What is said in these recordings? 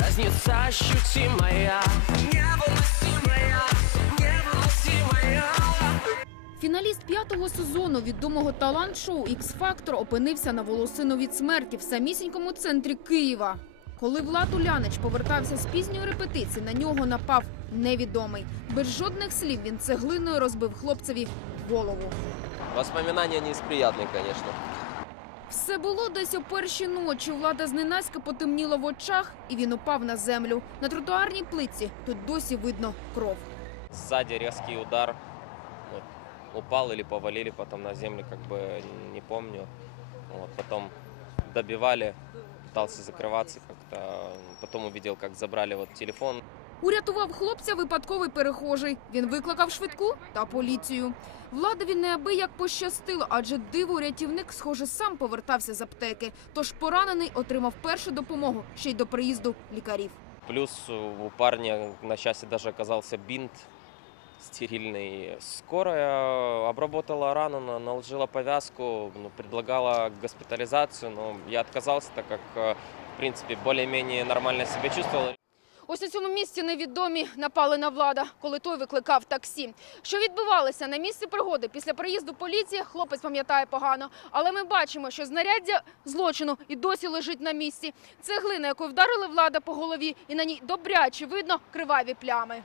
Разница ощутимая Невыносимая Невыносимая Фіналіст п'ятого сезону відомого талант-шоу «Ікс Фактор» опинився на волосину від смерті в самісінькому центрі Києва. Коли Влад Улянич повертався з пізньої репетиції, на нього напав невідомий. Без жодних слів він цеглиною розбив хлопцеві голову. Воспоминания не из приятных, конечно. Все було десь о першій ночі. У Влада зненацька потемніло в очах, і він упав на землю. На тротуарній плитці тут досі видно кров. Сзади резкий удар. Вот, упал или повалили потом на землю, как бы не помню. Вот, потом добивали, пытался закрываться как-то. Потом увидел, как забрали вот телефон. Урятував хлопця випадковий перехожий. Він викликав швидку та поліцію. Владові неабияк пощастило, адже диво рятівник, схоже, сам повертався з аптеки. Тож поранений отримав першу допомогу ще й до приїзду лікарів. Плюс у парня, на счастье, даже оказался бинт стерильный. Скорая обработала рану, на- наложила повязку, ну, предлагала госпитализацию, но я отказался, так как, э, в принципе, более-менее нормально себя чувствовал. Ось на цьому місці невідомі напали на влада, коли той викликав таксі. Що відбувалося на місці пригоди після приїзду поліції, хлопець пам'ятає погано. Але ми бачимо, що знаряддя злочину і досі лежить на місці. Це глина, якою вдарили влада по голові, і на ній добряче видно криваві плями.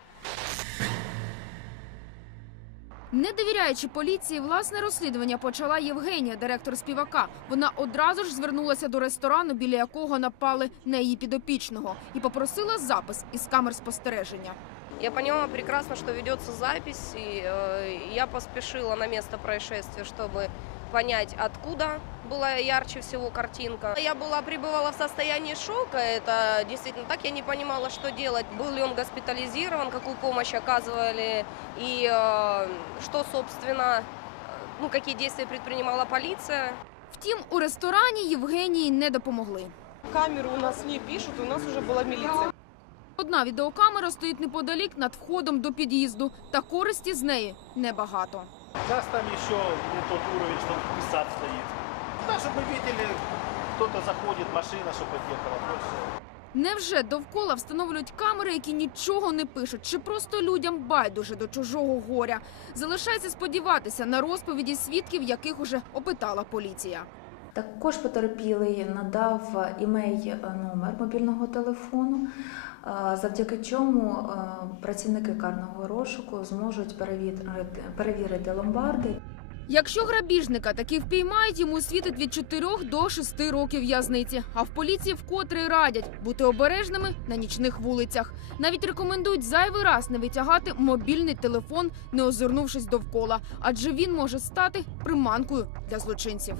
Не довіряючи поліції, власне розслідування почала Євгенія, директор співака. Вона одразу ж звернулася до ресторану, біля якого напали на її підопічного, і попросила запис із камер спостереження. Я поняла прекрасно, що ведеться запись, і э, я поспішила на місце происшествия, чтобы понять, откуда была ярче всего картинка. Я была пребывала в состоянии шока, это действительно так, я не понимала, что делать, был ли он госпитализирован, какую помощь оказывали, и э, что, собственно, э, ну, какие действия предпринимала полиция. Втім, у ресторані Євгенії не допомогли. Камеру у нас не пишут, у нас уже была милиция. Одна відеокамера стоїть неподалік над входом до під'їзду, та користі з неї небагато. Сейчас там еще не тот уровень, что 50 стоит. Да, чтобы мы видели, кто-то заходит, машина, чтобы подъехала. то всё. Невже довкола встановлюють камери, які нічого не пишуть, чи просто людям байдуже до чужого горя? Залишається сподіватися на розповіді свідків, яких уже опитала поліція. Також потерпілий надав імей номер мобільного телефону, е, завдяки чому е, працівники карного розшуку зможуть перевірити, перевірити ломбарди Якщо грабіжника таки впіймають, йому світить від 4 до 6 років в'язниці. А в поліції вкотре радять бути обережними на нічних вулицях. Навіть рекомендують зайвий раз не витягати мобільний телефон, не озирнувшись довкола, адже він може стати приманкою для злочинців.